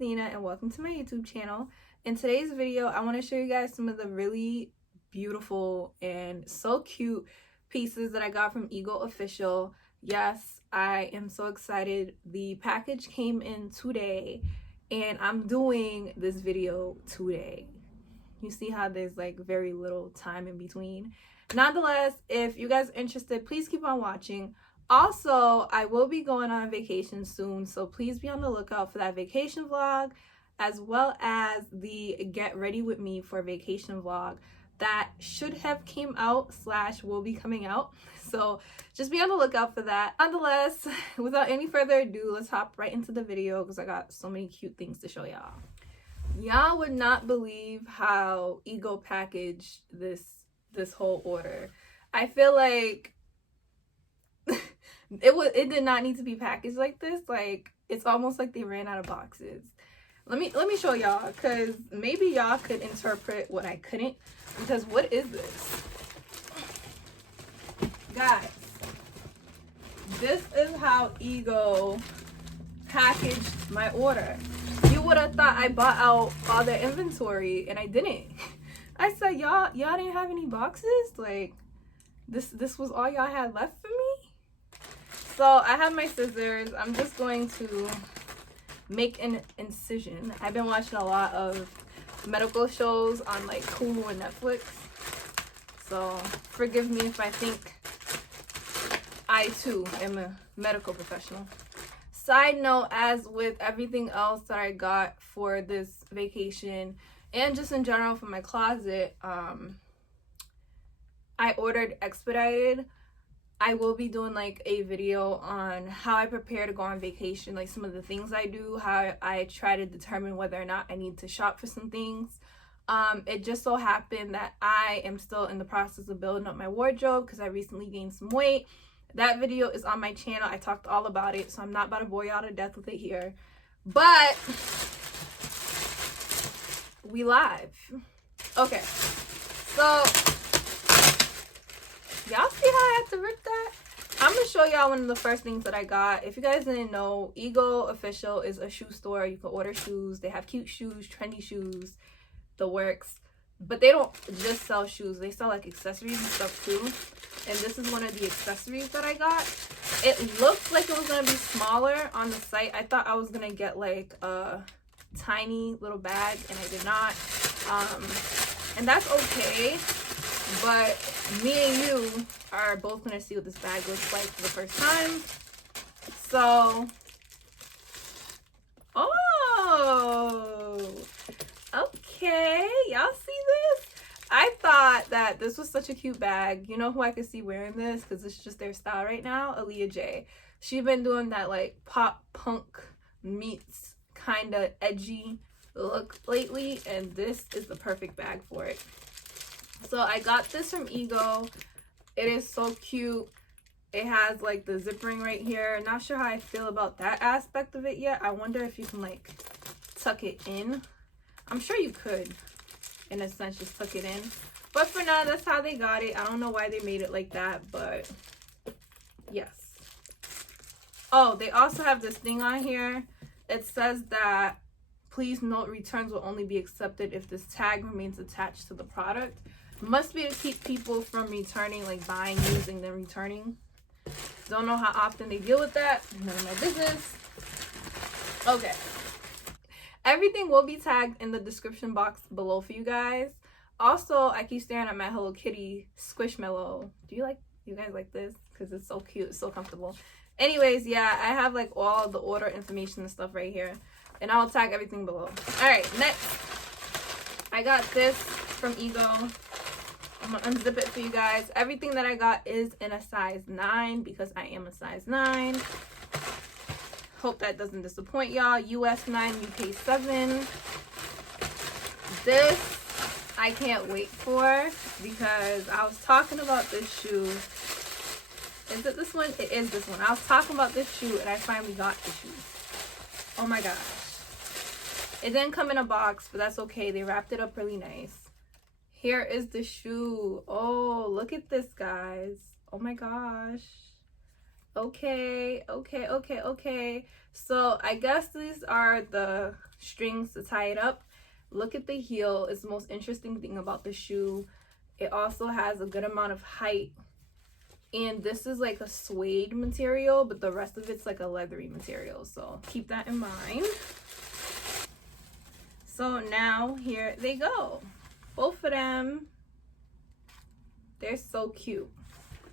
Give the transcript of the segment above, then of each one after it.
Nina and welcome to my YouTube channel. In today's video, I want to show you guys some of the really beautiful and so cute pieces that I got from Ego Official. Yes, I am so excited. The package came in today and I'm doing this video today. You see how there's like very little time in between. Nonetheless, if you guys are interested, please keep on watching. Also, I will be going on vacation soon, so please be on the lookout for that vacation vlog, as well as the get ready with me for vacation vlog that should have came out / will be coming out. So just be on the lookout for that. Nonetheless, without any further ado, let's hop right into the video because I got so many cute things to show y'all. Y'all would not believe how Ego packaged this whole order. I feel like it did not need to be packaged like this. Like, it's almost like they ran out of boxes. Let me show y'all, because maybe y'all could interpret what I couldn't. Because what is this? Guys, this is how Ego packaged my order. You would have thought I bought out all their inventory, and I didn't. I said, y'all didn't have any boxes? Like, this was all y'all had left for me? So I have my scissors. I'm just going to make an incision. I've been watching a lot of medical shows on like Hulu and Netflix. So forgive me if I think I too am a medical professional. Side note, as with everything else that I got for this vacation and just in general for my closet, I ordered expedited. I will be doing like a video on how I prepare to go on vacation, like some of the things I do, how I try to determine whether or not I need to shop for some things. It just so happened that I am still in the process of building up my wardrobe because I recently gained some weight. That video is on my channel. I talked all about it, so I'm not about to bore y'all to death with it here. But we live. Okay, so y'all see how I had to rip that? I'm gonna show y'all one of the first things that I got. If you guys didn't know, Ego Official is a shoe store. You can order shoes. They have cute shoes, trendy shoes, the works. But they don't just sell shoes. They sell like accessories and stuff too. And this is one of the accessories that I got. It looked like it was gonna be smaller on the site. I thought I was gonna get like a tiny little bag, and I did not. And that's okay. But me and you are both gonna see what this bag looks like for the first time. So, oh, okay, y'all see this? I thought that this was such a cute bag. You know who I could see wearing this, because it's just their style right now? Aaliyah J. She's been doing that like pop punk meets kind of edgy look lately, and this is the perfect bag for it. So I got this from Ego. It is so cute. It has like the zip ring right here. Not sure how I feel about that aspect of it yet. I wonder if you can like tuck it in. I'm sure you could, in a sense, just tuck it in. But for now, that's how they got it. I don't know why they made it like that, but yes. Oh, they also have this thing on here. It says that please note returns will only be accepted if this tag remains attached to the product. Must be to keep people from returning, like buying, using, then returning. Don't know how often they deal with that. None of my business. Okay. Everything will be tagged in the description box below for you guys. Also, I keep staring at my Hello Kitty Squishmallow. Do you guys like this? Because it's so cute. It's so comfortable. Anyways, yeah, I have like all the order information and stuff right here. And I'll tag everything below. Alright, next. I got this from Ego. I'm gonna unzip it for you guys. Everything that I got is in a size 9 because I am a size 9. Hope that doesn't disappoint y'all. US 9, UK 7. This I can't wait for because I was talking about this shoe. Is it this one? It is this one. I was talking about this shoe and I finally got the shoe. Oh my gosh. It didn't come in a box, but that's okay. They wrapped it up really nice. Here is the shoe. Oh, look at this, guys. Oh my gosh. Okay. So I guess these are the strings to tie it up. Look at the heel. It's the most interesting thing about the shoe. It also has a good amount of height. And this is like a suede material, but the rest of it's like a leathery material. So keep that in mind. So now here they go. Both of them. They're so cute.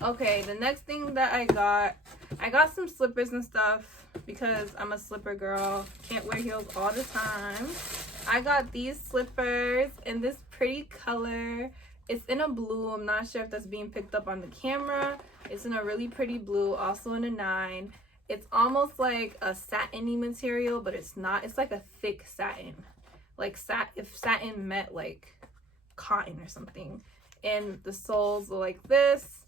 Okay, the next thing that I got some slippers and stuff because I'm a slipper girl. Can't wear heels all the time. I got these slippers in this pretty color. It's in a blue. I'm not sure if that's being picked up on the camera. It's in a really pretty blue, also in a 9. It's almost like a satiny material, but it's not. It's like a thick satin. Like if satin met like cotton or something. And the soles are like this.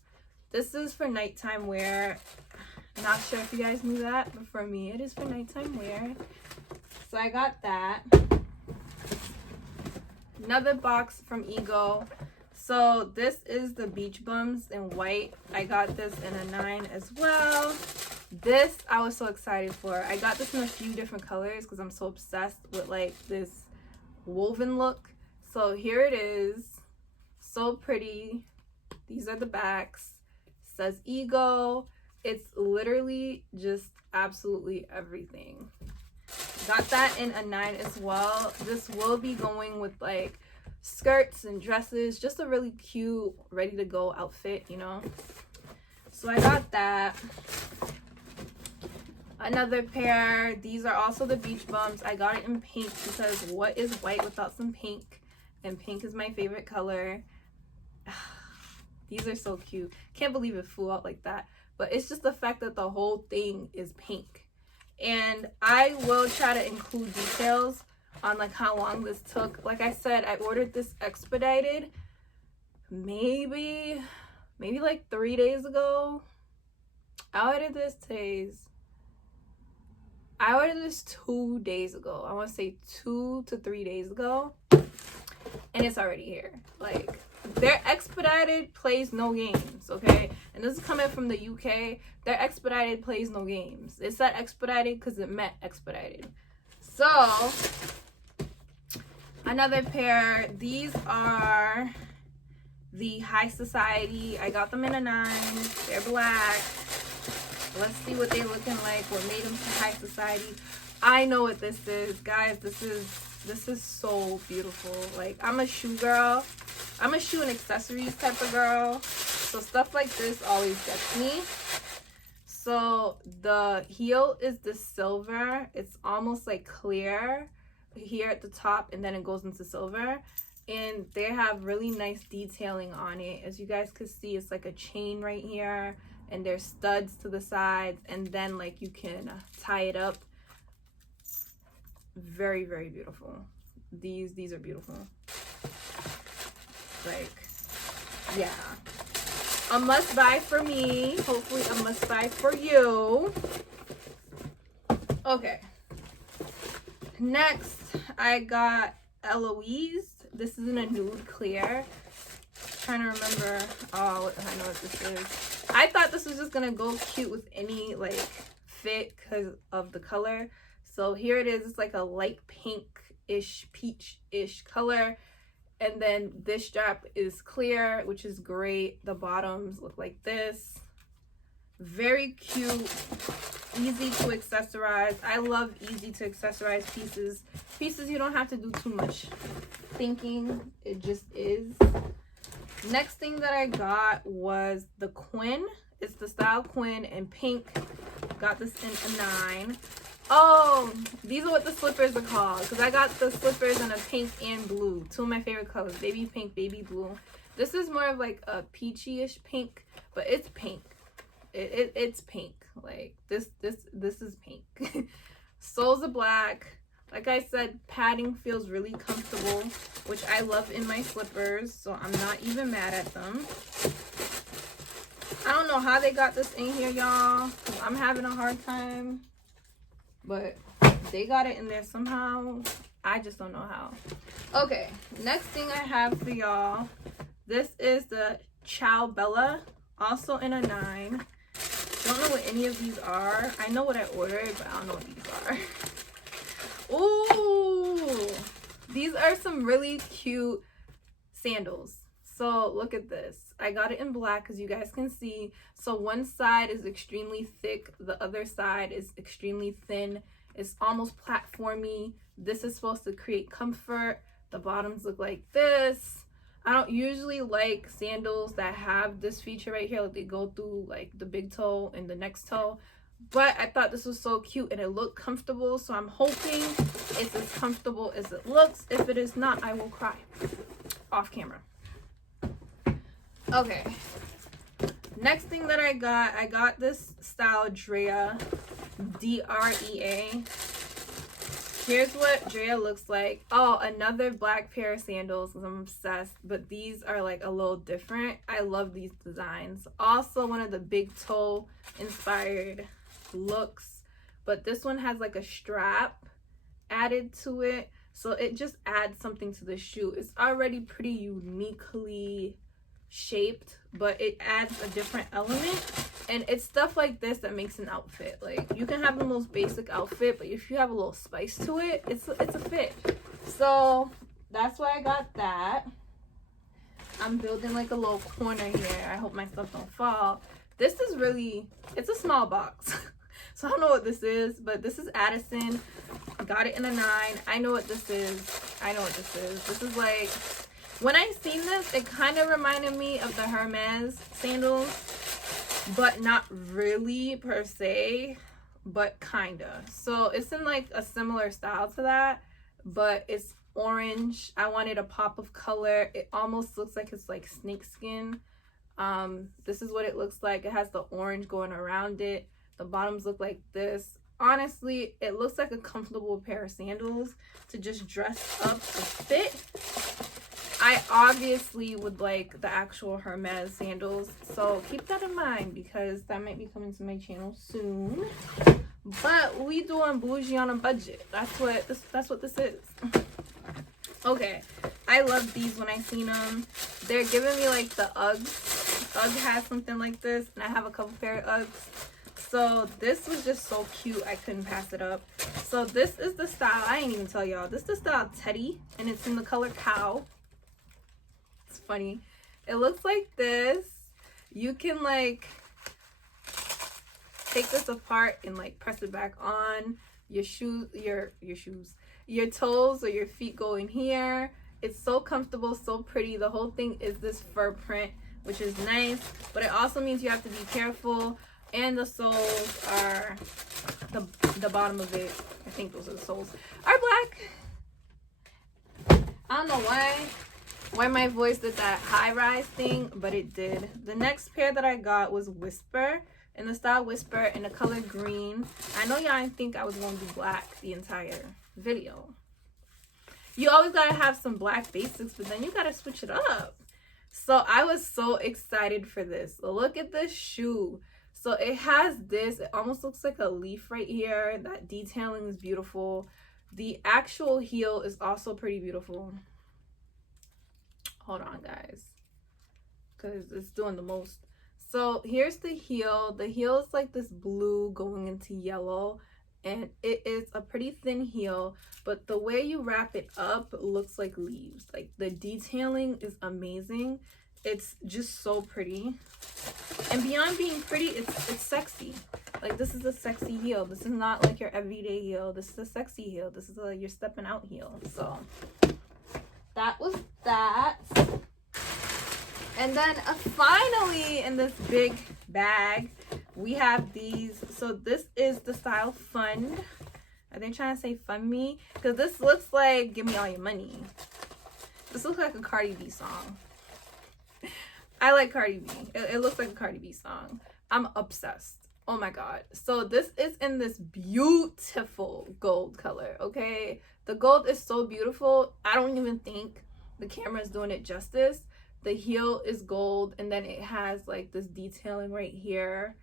This is for nighttime wear. Not sure if you guys knew that, but for me it is for nighttime wear. So I got that. Another box from Ego. So this is the beach bums in white. I got this in a 9 as well. This I was so excited for. I got this in a few different colors because I'm so obsessed with like this woven look. So here it is. So pretty. These are the backs. Says Ego. It's literally just absolutely everything. Got that in a 9 as well. This will be going with like skirts and dresses, just a really cute ready to go outfit, you know. So I got that. Another pair. These are also the beach bums. I got it in pink because what is white without some pink? And pink is my favorite color. These are so cute. Can't believe it flew out like that. But it's just the fact that the whole thing is pink. And I will try to include details on like how long this took. Like I said, I ordered this expedited maybe like 3 days ago. I ordered this 2 days ago. I want to say 2 to 3 days ago. And it's already here. Like, their expedited plays no games, okay? And this is coming from the UK. Their expedited plays no games. It said expedited because it meant expedited. So, another pair. These are the High Society. I got them in a 9. They're black. Let's see what they're looking like. What made them to High Society. I know what this is. Guys, this is so beautiful. Like, I'm a shoe girl. I'm a shoe and accessories type of girl. So stuff like this always gets me. So the heel is the silver. It's almost like clear here at the top, and then it goes into silver. And they have really nice detailing on it. As you guys can see, it's like a chain right here. And there's studs to the sides. And then like you can tie it up. Very, very beautiful. These are beautiful. Like, yeah, a must buy for me. Hopefully a must buy for you. Okay, next I got Eloise. This is in a nude clear. Trying to remember. Oh, I know what this is. I thought this was just gonna go cute with any like fit because of the color. So here it is. It's like a light pink-ish, peach-ish color. And then this strap is clear, which is great. The bottoms look like this. Very cute. Easy to accessorize. I love easy to accessorize pieces. Pieces you don't have to do too much thinking. It just is. Next thing that I got was the Quinn. It's the style Quinn in pink. Got this in a 9. Oh, these are what the slippers are called. Because I got the slippers in a pink and blue. 2 of my favorite colors. Baby pink, baby blue. This is more of like a peachy-ish pink. But it's pink. It's pink. Like, this is pink. Soles are black. Like I said, padding feels really comfortable. Which I love in my slippers. So I'm not even mad at them. I don't know how they got this in here, y'all. I'm having a hard time. But they got it in there somehow. I just don't know how. Okay, next thing I have for y'all. This is the Ciao Bella. Also in a 9. Don't know what any of these are. I know what I ordered, but I don't know what these are. Ooh, These are some really cute sandals. So look at this. I got it in black because you guys can see. So one side is extremely thick, the other side is extremely thin. It's almost platformy. This is supposed to create comfort. The bottoms look like this. I don't usually like sandals that have this feature right here, like they go through like the big toe and the next toe, but I thought this was so cute and it looked comfortable, so I'm hoping it's as comfortable as it looks. If it is not, I will cry off camera. Okay, next thing that I got this style Drea, D-R-E-A. Here's what Drea looks like. Oh, another black pair of sandals because I'm obsessed, but these are like a little different. I love these designs. Also one of the big toe inspired looks, but this one has like a strap added to it, so it just adds something to the shoe. It's already pretty uniquely shaped, but it adds a different element, and it's stuff like this that makes an outfit. Like, you can have the most basic outfit, but if you have a little spice to it, it's a fit. So that's why I got that. I'm building like a little corner here. I hope my stuff don't fall. This is really, it's a small box. So I don't know what this is, but this is Addison. Got it in a 9. I know what this is. I know what this is. This is like, when I seen this, it kind of reminded me of the Hermes sandals, but not really per se, but kinda. So it's in like a similar style to that, but it's orange. I wanted a pop of color. It almost looks like it's like snakeskin. This is what it looks like. It has the orange going around it. The bottoms look like this. Honestly, it looks like a comfortable pair of sandals to just dress up the fit. I obviously would like the actual Hermes sandals, so keep that in mind because that might be coming to my channel soon. But we doing bougie on a budget. That's what this is. Okay, I love these when I seen them. They're giving me like the Uggs. Ugg has something like this, and I have a couple pair of Uggs. So this was just so cute, I couldn't pass it up. So this is the style, I ain't even tell y'all. This is the style Teddy, and it's in the color Cow. It's funny. It looks like this. You can like take this apart and like press it back on. Your shoes, your toes or your feet go in here. It's so comfortable, so pretty. The whole thing is this fur print, which is nice, but it also means you have to be careful. And the soles are the bottom of it. I think those are the soles. Are black. I don't know why my voice did that high rise thing, but it did. The next pair that I got was Whisper, in the style Whisper, in the color green. I know y'all didn't think I was going to do black the entire video. You always gotta have some black basics, but then you gotta switch it up. So I was so excited for this. Look at this shoe. So it has this, it almost looks like a leaf right here. That detailing is beautiful. The actual heel is also pretty beautiful. Hold on, guys, because it's doing the most. So here's the heel. The heel is like this blue going into yellow, and it is a pretty thin heel, but the way you wrap it up looks like leaves. Like, the detailing is amazing. It's just so pretty. And beyond being pretty, it's sexy. Like, this is a sexy heel. This is not like your everyday heel. This is a sexy heel. This is a you're stepping out heel. So that was that. And then finally, in this big bag, we have these. So this is the style Fund. Are they trying to say fund me? Because this looks like give me all your money. This looks like a Cardi B song. I like Cardi B. It looks like a Cardi B song. I'm obsessed. Oh my god. So this is in this beautiful gold color, okay? The gold is so beautiful. I don't even think the camera is doing it justice. The heel is gold, and then it has like this detailing right here,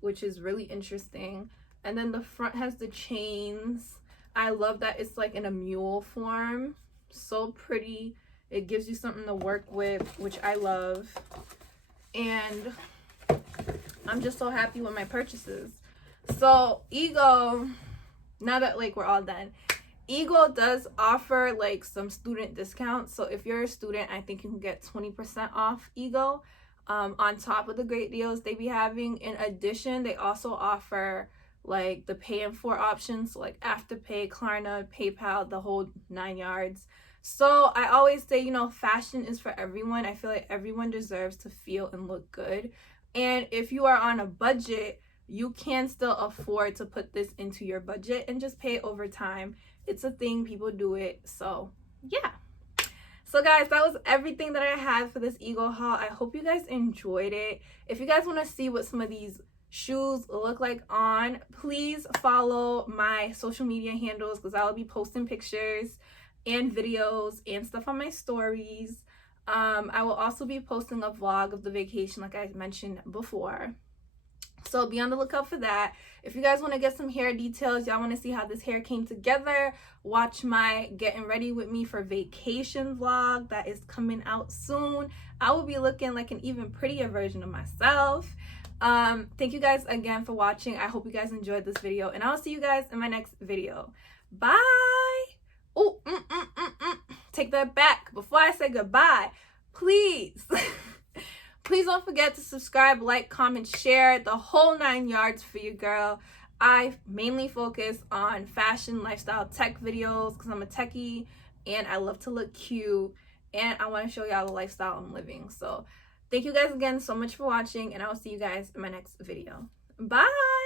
which is really interesting. And then the front has the chains. I love that it's like in a mule form. So pretty. It gives you something to work with, which I love. And I'm just so happy with my purchases. So Ego, now that like we're all done, Eagle does offer like some student discounts. So if you're a student, I think you can get 20% off Eagle on top of the great deals they be having. In addition, they also offer like the pay in 4 options, so like Afterpay, Klarna, PayPal, the whole 9 yards. So I always say, you know, fashion is for everyone. I feel like everyone deserves to feel and look good. And if you are on a budget, you can still afford to put this into your budget and just pay over time. It's a thing, people do it. So yeah. So guys, that was everything that I had for this Eagle haul. I hope you guys enjoyed it. If you guys want to see what some of these shoes look like on, please follow my social media handles, because I will be posting pictures and videos and stuff on my stories. I will also be posting a vlog of the vacation like I mentioned before. So be on the lookout for that. If you guys want to get some hair details, y'all want to see how this hair came together, watch my getting ready with me for vacation vlog that is coming out soon. I will be looking like an even prettier version of myself. Thank you guys again for watching. I hope you guys enjoyed this video, and I'll see you guys in my next video. Bye. Oh, take that back. Before I say goodbye, please please don't forget to subscribe, like, comment, share, the whole 9 yards for you, girl. I mainly focus on fashion, lifestyle, tech videos because I'm a techie and I love to look cute, and I want to show y'all the lifestyle I'm living. So thank you guys again so much for watching, and I will see you guys in my next video. Bye.